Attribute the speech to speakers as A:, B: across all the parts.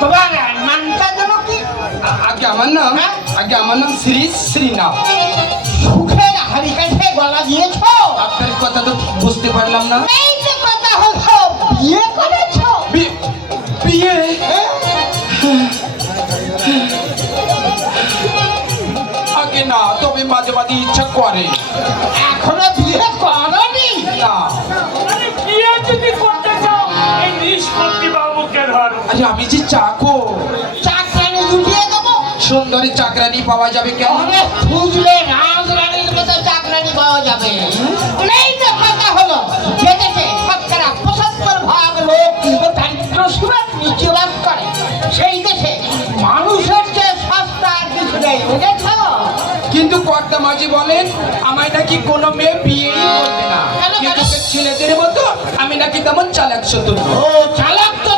A: তোমার নামটা যেন কি?
B: আগে আমার নাম
A: হ্যাঁ?
B: আগে আমার নাম শ্রী শ্রীনাথ।
A: সুখের হাড়ি কাছে গলা দিয়েছ?
B: আপনার কথা তো বুঝতে পারলাম না।
A: এই যে কথা হলো বিয়ে করেছ?
B: বিয়ে? আগে না তবে মাঝে মাঝে ইচ্ছা করে। আমি যে চাকো।
A: চাকরানি জুটিয়ে দেবো।
B: সুন্দরী চাকরানি পাওয়া যাবে কেন?
A: খুঁজলে রাজরানীর মতো চাকরানি পাওয়া যাবে। এই যে কথা হলো। শতকরা পঁচাত্তর ভাগ লোক দারিদ্র সীমার নিচে বাস করে সেই দেশে মানুষের চেয়ে সস্তা আর কিছু নেই বুঝেছ?
B: কিন্তু কর্তা মাঝি বলেন আমায় নাকি কোনো মেয়ে বিয়েই করবে না? কিন্তু ছেলেদের মতো আমি নাকি তেমন চালাক চতুর
A: ও চালাক তো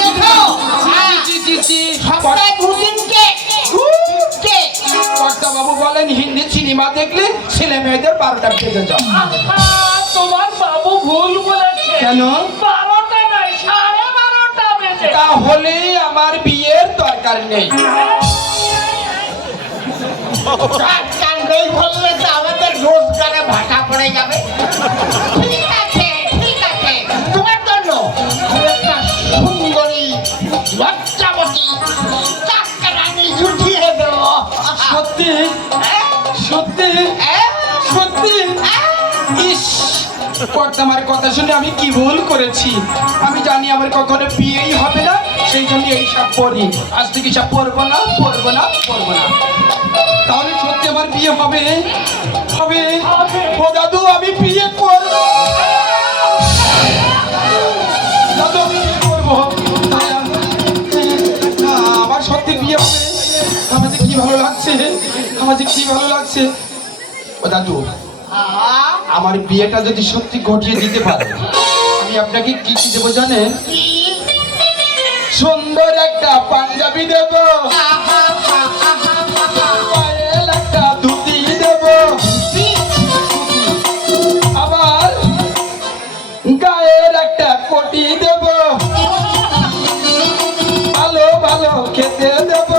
A: দেখো হ্যাঁ
B: জি জি জি
A: সপ্তাহে দুদিনকে দুদিনকে।
B: কর্তা বাবু বলেন হিন্দি সিনেমা দেখলে ছেলে মেয়েদের বারোটা বেজে
C: আহা, তোমার ভুল বলেছে।
B: কেন?
C: বারোটা নাই সাড়ে বারোটা বেজে।
B: তাহলে আমার বিয়ের দরকার নেই।
A: কাণ্ডই বললে তো আমাদের রোজগারে ভাটা পড়ে যাবে। ঠিক আছে ঠিক আছে। তোমার জন্য। সুন্দরী
B: আমার কথা শুনে আমি কি ভুল করেছি? আমি জানি আমার কখনো বিয়েই হবে না, সেই জন্য এই সব পড়ি। আজ থেকে সব পড়ব না পড়ব না পড়ব না। তাহলে সত্যি আমার বিয়ে হবে? হবে। ও দাদু, আমি বিয়ে করব। দাদু আমার যে কি ভালো লাগছে? আমার যে কি ভালো লাগছে? ও দাদু আমার বিয়েটা যদি সত্যি ঘটিয়ে দিতে পারে, আমি আপনাকে কি কি দেবো জানেন? সুন্দর একটা পাঞ্জাবি দেব। একটা ধুতি দেব। আবার গায়ের একটা কোটি দেব। ভালো ভালো খেতে দেব।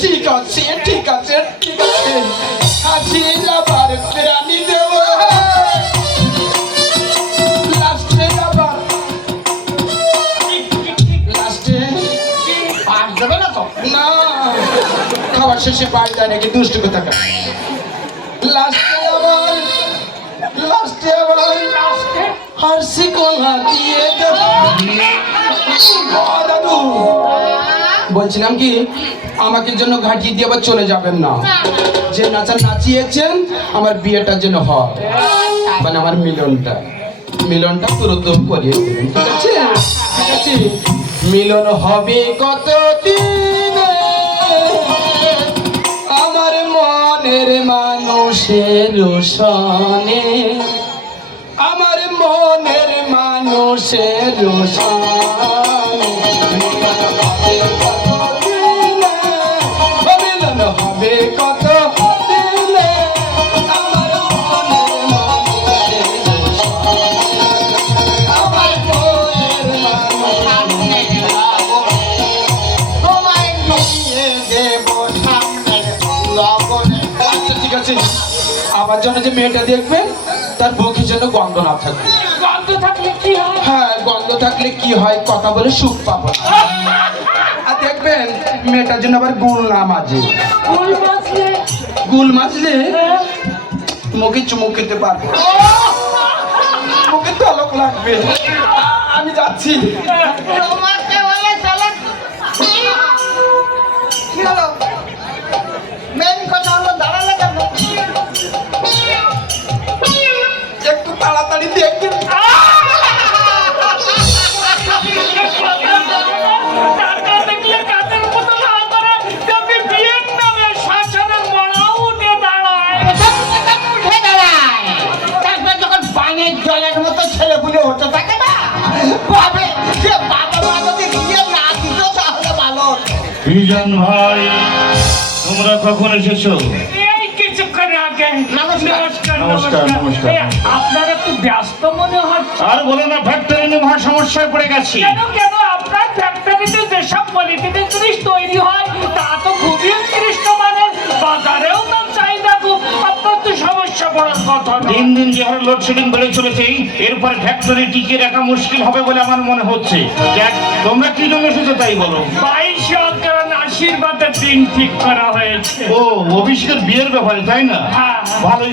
B: ঠিক আছে ঠিক আছে ঠিক আছে। খাসির আবার বিরিয়ানি দেব। লাস্টে আবার। লাস্টে। না খাবার শেষে বাড়ি যায় নাকি দুষ্টু কথা লাস্টে আবার লাস্টে আবার। হাসি কোনা দিয়ে দেব। বলছিলাম কি, আমাকে জন্য ঘাটিয়ে দিয়ে আবার চলে যাবেন না। যে নাচা নাচিয়েছেন, আমার বিয়েটার জন্য হয়। মানে আমার মিলনটা। মিলনটা তুরন্ত করিয়ে দেবেন, ঠিক আছে? ঠিক আছে? মিলন হবে কত দিনে আমার মনের মানুষের সনে আমার মনের মানুষের মিলন জন্য যে মেয়েটা দেখবেন তার বউকে জন্য গন্ধ না থাকবে।
C: গন্ধ থাকলে কি হয়?
B: হ্যাঁ গন্ধ থাকলে কি হয়? কথা বলে সুখ পাবো আর দেখবেন মেয়েটার জন্য আবার গুল না মাঝে।
C: ফুল বাঁচলে
B: গুল মাঝলে
C: হ্যাঁ।
B: মুখে চুমুক খেতে পারব। মুখে তলক লাগবে। আমি যাচ্ছি।
D: বিজন ভাই তোমরা কখন এসেছ?
C: এই কিছুক্ষণ আগে।
A: নমস্কার।
C: নমস্কার
D: নমস্কার, নমস্কার।
C: এই, আপনার একটু ব্যস্ত মনে হচ্ছে
D: আর বলো না ফ্যাক্টরি নিয়ে মহা সমস্যায় পড়ে গেছি।
C: কেন কেন? আপনার ফ্যাক্টরিতে যেসব পলিথিনের জিনিস তৈরি হয় তা তো
D: দিন দিন যে হারে লোডশেডিং বেড়ে চলেছে এরপরে ফ্যাক্টরি টিকে রাখা মুশকিল হবে বলে আমার মনে হচ্ছে। দেখ, তোমরা কি জন্য এসেছ তাই বলো?
C: বাইশ আশীর্বাদের দিন ঠিক করা হয়েছে।
D: ও অভিষেকের বিয়ের ব্যাপারে তাই না?
C: হ্যাঁ।
D: ভালোই